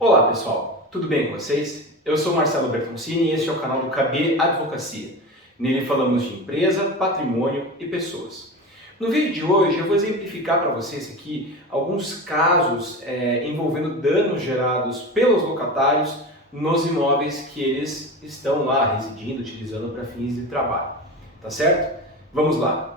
Olá pessoal, tudo bem com vocês? Eu sou Marcelo Bertoncini e este é o canal do KB Advocacia. Nele falamos de empresa, patrimônio e pessoas. No vídeo de hoje eu vou exemplificar para vocês aqui alguns casos envolvendo danos gerados pelos locatários nos imóveis que eles estão lá residindo, utilizando para fins de trabalho. Tá certo? Vamos lá!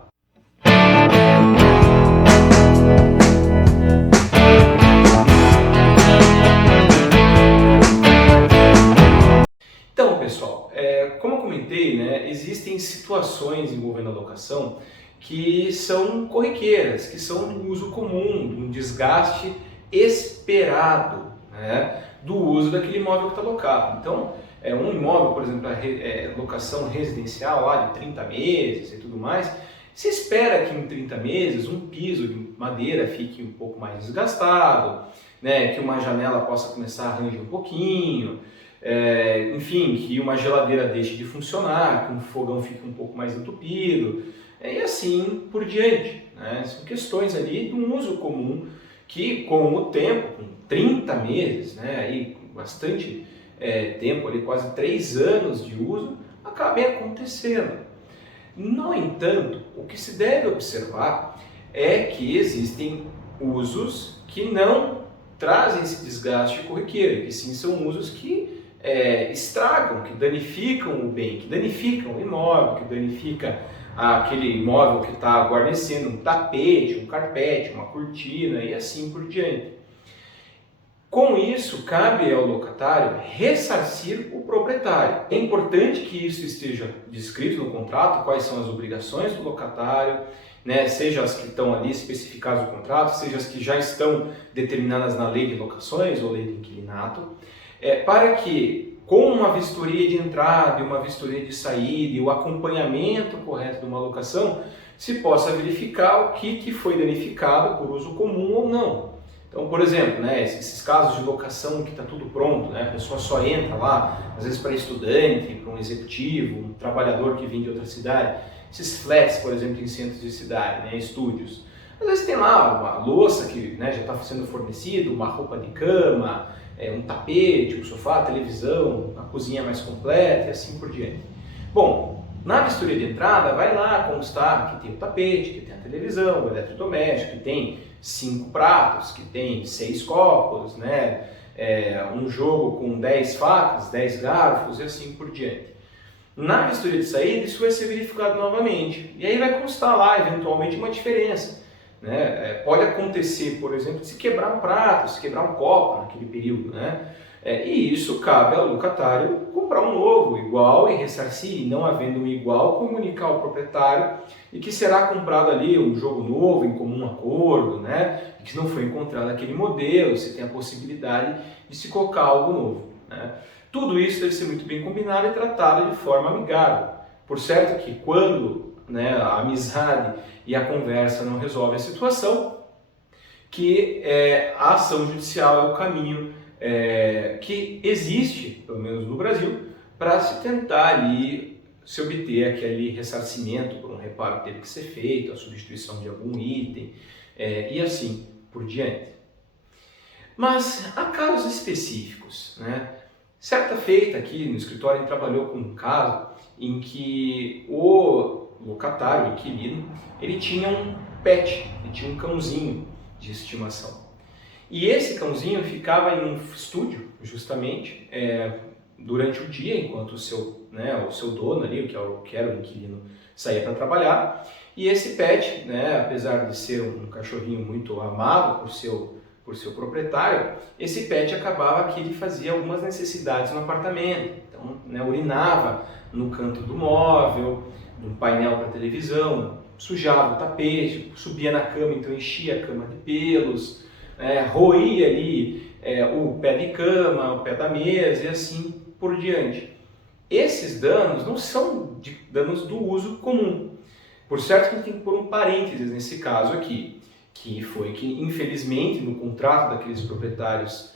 Então, pessoal, como eu comentei, né, existem situações envolvendo a locação que são corriqueiras, que são de uso comum, de um desgaste esperado, né, do uso daquele imóvel que está locado. Então, um imóvel, por exemplo, locação residencial lá de 30 meses e tudo mais, se espera que em 30 meses um piso de madeira fique um pouco mais desgastado, né, que uma janela possa começar a ranger um pouquinho, enfim, que uma geladeira deixe de funcionar, que um fogão fique um pouco mais entupido, e assim por diante, né? São questões ali de um uso comum que com o tempo, com 30 meses, né, aí, bastante tempo, ali, quase 3 anos de uso, acabem acontecendo. No entanto, o que se deve observar é que existem usos que não trazem esse desgaste corriqueiro, que sim são usos que estragam, que danificam o bem, que danificam o imóvel, que danifica aquele imóvel que está guarnecendo um tapete, um carpete, uma cortina e assim por diante. Com isso, cabe ao locatário ressarcir o proprietário. É importante que isso esteja descrito no contrato, quais são as obrigações do locatário, né, seja as que estão ali especificadas no contrato, seja as que já estão determinadas na lei de locações ou lei de inquilinato, para que, com uma vistoria de entrada e uma vistoria de saída e o acompanhamento correto de uma locação, se possa verificar o que foi danificado por uso comum ou não. Então, por exemplo, né, esses casos de locação que está tudo pronto, né, a pessoa só entra lá, às vezes para estudante, para um executivo, um trabalhador que vem de outra cidade, esses flats, por exemplo, em centros de cidade, né, estúdios. Às vezes tem lá uma louça que, né, já está sendo fornecida, uma roupa de cama, um tapete, um sofá, televisão, uma cozinha mais completa e assim por diante. Bom, na vistoria de entrada vai lá constar que tem o tapete, que tem a televisão, o eletrodoméstico, que tem 5 pratos, que tem 6 copos, né? Um jogo com 10 facas, 10 garfos e assim por diante. Na vistoria de saída isso vai ser verificado novamente e aí vai constar lá eventualmente uma diferença. Né? Pode acontecer, por exemplo, se quebrar um prato, se quebrar um copo naquele período, né? E isso cabe ao locatário comprar um novo, igual e ressarcir, e não havendo um igual, comunicar ao proprietário e que será comprado ali um jogo novo em comum acordo, né? E que não foi encontrado aquele modelo, se tem a possibilidade de se colocar algo novo, né? Tudo isso deve ser muito bem combinado e tratado de forma amigável. Por certo que quando, né, a amizade e a conversa não resolve a situação, que a ação judicial é o caminho que existe, pelo menos no Brasil, para se tentar ali se obter aquele ressarcimento por um reparo que teve que ser feito, a substituição de algum item e assim por diante. Mas há casos específicos, né? Certa feita aqui no escritório a gente trabalhou com um caso em que o locatário, o inquilino, ele tinha um pet, ele tinha um cãozinho de estimação. E esse cãozinho ficava em um estúdio, justamente, durante o dia, enquanto o seu dono ali, que era o inquilino, saía para trabalhar. E esse pet, né, apesar de ser um cachorrinho muito amado por seu proprietário, esse pet acabava que ele fazia algumas necessidades no apartamento. Então, né, urinava no canto do móvel, no painel para televisão, sujava o tapete, subia na cama, então enchia a cama de pelos, roía ali o pé de cama, o pé da mesa e assim por diante. Esses danos não são danos do uso comum. Por certo que a gente tem que pôr um parênteses nesse caso aqui, que foi que infelizmente no contrato daqueles proprietários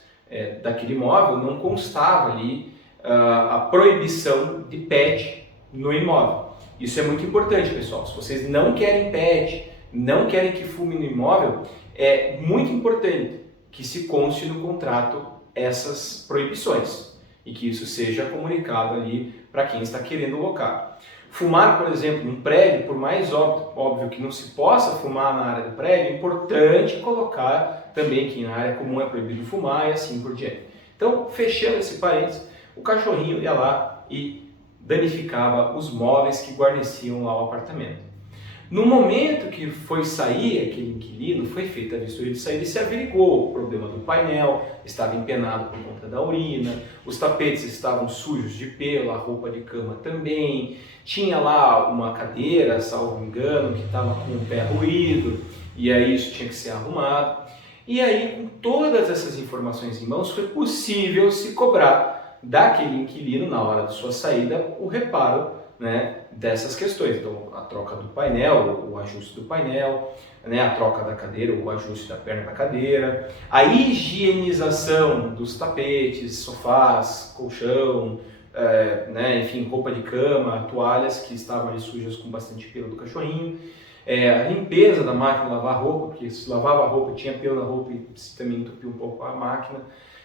daquele imóvel não constava ali a proibição de pet no imóvel. Isso é muito importante, pessoal. Se vocês não querem pet, não querem que fume no imóvel, é muito importante que se conste no contrato essas proibições e que isso seja comunicado ali para quem está querendo locar. Fumar, por exemplo, num prédio, por mais óbvio que não se possa fumar na área do prédio, é importante colocar também que na área comum é proibido fumar e assim por diante. Então, fechando esse parênteses, o cachorrinho ia lá e danificava os móveis que guarneciam lá o apartamento. No momento que foi sair aquele inquilino, foi feita a vistoria de saída e se averigou o problema do painel, estava empenado por conta da urina, os tapetes estavam sujos de pelo, a roupa de cama também, tinha lá uma cadeira, salvo engano, que estava com o pé ruído, e aí isso tinha que ser arrumado. E aí, com todas essas informações em mãos, foi possível se cobrar daquele inquilino, na hora de sua saída, o reparo, né, dessas questões. Então, a troca do painel, o ajuste do painel, né, a troca da cadeira, o ajuste da perna da cadeira, a higienização dos tapetes, sofás, colchão, né, enfim, roupa de cama, toalhas que estavam ali sujas com bastante pelo do cachorrinho, a limpeza da máquina de lavar roupa, porque se lavava a roupa, tinha pelo na roupa e também entupiu um pouco a máquina.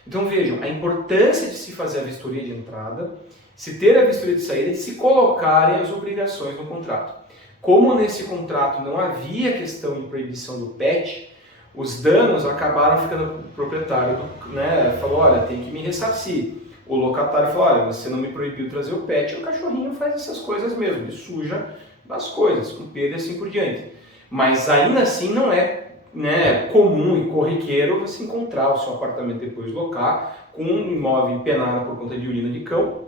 Então vejam, a importância de se fazer a vistoria de entrada, se ter a vistoria de saída e se colocarem as obrigações no contrato. Como nesse contrato não havia questão de proibição do pet, os danos acabaram ficando o proprietário, né, falou, olha, tem que me ressarcir. O locatário falou, olha, você não me proibiu trazer o pet, o cachorrinho faz essas coisas mesmo, ele suja das coisas, com pelo e assim por diante. Mas ainda assim não é, né, comum e corriqueiro você encontrar o seu apartamento depois de locar com um imóvel empenado por conta de urina de cão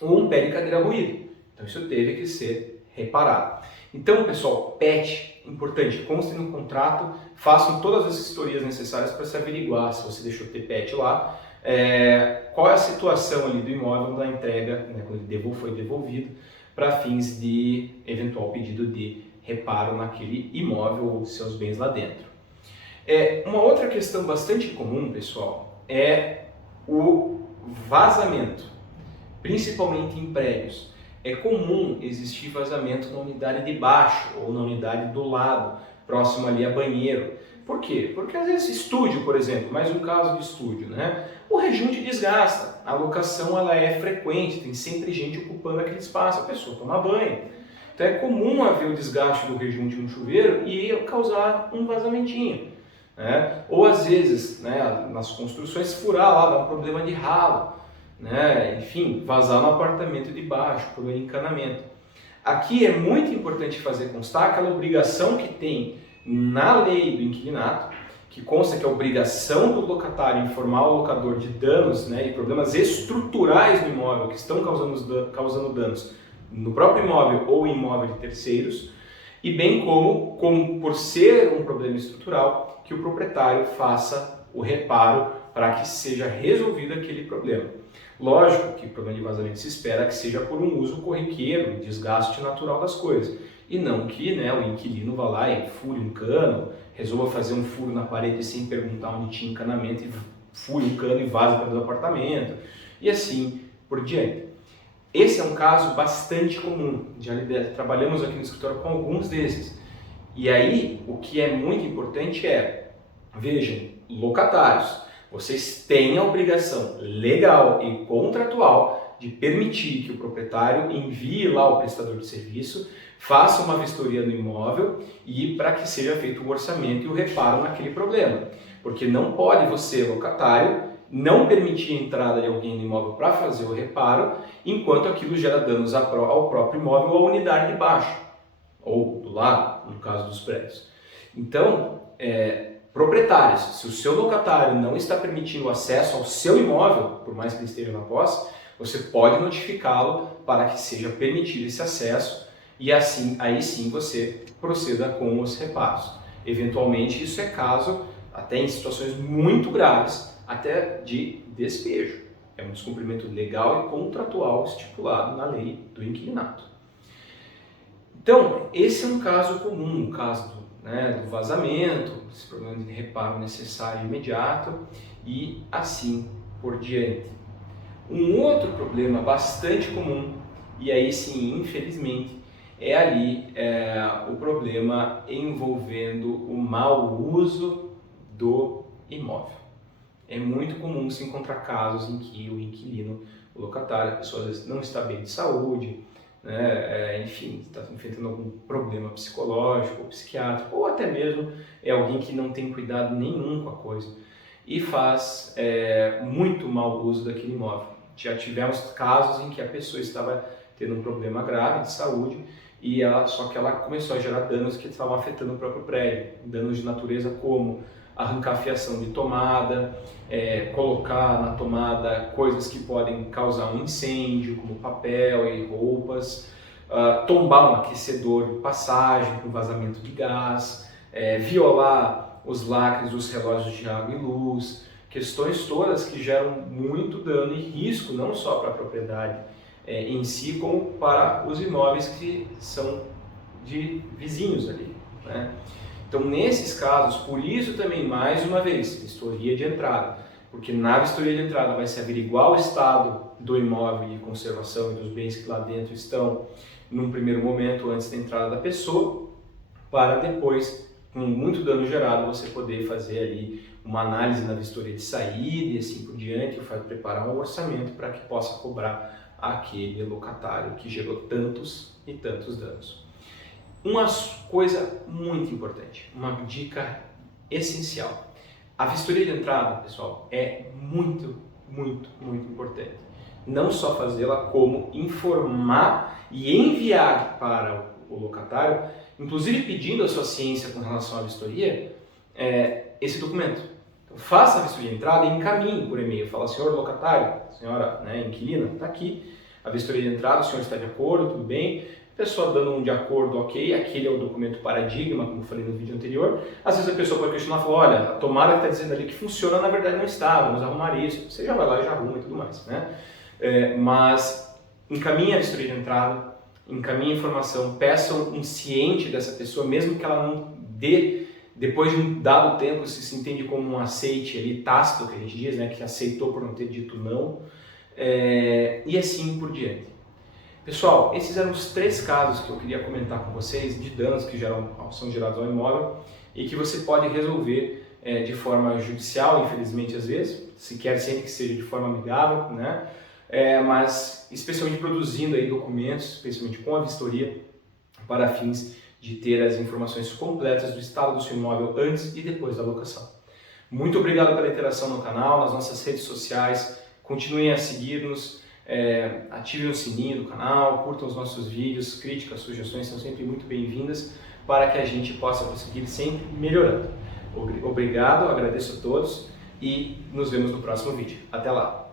ou um pé de cadeira ruído. Então isso teve que ser reparado. Então, pessoal, pet, importante, constem no contrato, façam todas as historias necessárias para se averiguar se você deixou ter pet lá, qual é a situação ali do imóvel da entrega, né, quando ele foi devolvido, para fins de eventual pedido de reparo naquele imóvel ou seus bens lá dentro. Uma outra questão bastante comum, pessoal, é o vazamento, principalmente em prédios. É comum existir vazamento na unidade de baixo ou na unidade do lado, próximo ali a banheiro. Por quê? Porque às vezes estúdio, por exemplo, mais um caso de estúdio, né? O rejunte desgasta, a locação ela é frequente, tem sempre gente ocupando aquele espaço, a pessoa toma banho. Então é comum haver o desgaste do rejunte no chuveiro e causar um vazamentinho. Né? Ou às vezes, né, nas construções, furar lá, dar um problema de ralo. Né? Enfim, vazar no apartamento de baixo, problema de encanamento. Aqui é muito importante fazer constar aquela obrigação que tem na lei do inquilinato, que consta que é a obrigação do locatário informar o locador de danos, né, e problemas estruturais do imóvel que estão causando danos no próprio imóvel ou em imóvel de terceiros, e bem como por ser um problema estrutural, que o proprietário faça o reparo para que seja resolvido aquele problema. Lógico que o problema de vazamento se espera que seja por um uso corriqueiro, um desgaste natural das coisas, e não que, né, o inquilino vá lá e fure um cano, resolva fazer um furo na parede sem perguntar onde tinha encanamento e fure um cano e vaza para dentro do apartamento, e assim por diante. Esse é um caso bastante comum, já trabalhamos aqui no escritório com alguns desses. E aí, o que é muito importante vejam, locatários, vocês têm a obrigação legal e contratual de permitir que o proprietário envie lá o prestador de serviço, faça uma vistoria no imóvel e para que seja feito o orçamento e o reparo naquele problema. Porque não pode você, locatário, não permitir a entrada de alguém no imóvel para fazer o reparo, enquanto aquilo gera danos ao próprio imóvel ou à unidade de baixo, ou do lado, no caso dos prédios. Então, proprietários, se o seu locatário não está permitindo acesso ao seu imóvel, por mais que ele esteja na posse, você pode notificá-lo para que seja permitido esse acesso e assim, aí sim você proceda com os reparos. Eventualmente isso é caso, até em situações muito graves, até de despejo. É um descumprimento legal e contratual estipulado na lei do inquilinato. Então, esse é um caso comum, o caso do vazamento, esse problema de reparo necessário e imediato e assim por diante. Um outro problema bastante comum, e aí sim, infelizmente, é ali o problema envolvendo o mau uso do imóvel. É muito comum se encontrar casos em que o inquilino, o locatário, a pessoa às vezes não está bem de saúde, né? Enfim, está enfrentando algum problema psicológico ou psiquiátrico, ou até mesmo é alguém que não tem cuidado nenhum com a coisa e faz muito mau uso daquele imóvel. Já tivemos casos em que a pessoa estava tendo um problema grave de saúde só que ela começou a gerar danos que estavam afetando o próprio prédio, danos de natureza como arrancar a fiação de tomada, colocar na tomada coisas que podem causar um incêndio, como papel e roupas, tombar um aquecedor de passagem com vazamento de gás, violar os lacres dos relógios de água e luz, questões todas que geram muito dano e risco, não só para a propriedade em si, como para os imóveis que são de vizinhos ali, né? Então, nesses casos, por isso também, mais uma vez, vistoria de entrada, porque na vistoria de entrada vai se averiguar o estado do imóvel de conservação e dos bens que lá dentro estão num primeiro momento, antes da entrada da pessoa, para depois, com muito dano gerado, você poder fazer ali uma análise na vistoria de saída e assim por diante, preparar um orçamento para que possa cobrar aquele locatário que gerou tantos e tantos danos. Uma coisa muito importante, uma dica essencial. A vistoria de entrada, pessoal, é muito, muito, muito importante. Não só fazê-la, como informar e enviar para o locatário, inclusive pedindo a sua ciência com relação à vistoria, esse documento. Então, faça a vistoria de entrada e encaminhe por e-mail. Fala, senhor locatário, senhora inquilina, está aqui a vistoria de entrada, o senhor está de acordo, tudo bem? A pessoa dando um de acordo, ok, aquele é o documento paradigma, como eu falei no vídeo anterior. Às vezes a pessoa pode questionar e falar, olha, a tomada que está dizendo ali que funciona, na verdade não está, vamos arrumar isso. Você já vai lá e já arruma e tudo mais, né? Mas encaminhe a vistoria de entrada, encaminhe a informação, peçam um ciente dessa pessoa, mesmo que ela não dê, depois de um dado tempo, se entende como um aceite ali tácito, que a gente diz, né, que aceitou por não ter dito não, e assim por diante. Pessoal, esses eram os 3 casos que eu queria comentar com vocês de danos que são gerados ao imóvel e que você pode resolver de forma judicial, infelizmente às vezes, se quer sempre que seja de forma amigável, né? Mas especialmente produzindo aí documentos, especialmente com a vistoria, para fins de ter as informações completas do estado do seu imóvel antes e depois da locação. Muito obrigado pela interação no canal, nas nossas redes sociais, continuem a seguir-nos. Ativem o sininho do canal, curtam os nossos vídeos, críticas, sugestões são sempre muito bem-vindas para que a gente possa conseguir sempre melhorando. Obrigado, agradeço a todos e nos vemos no próximo vídeo. Até lá!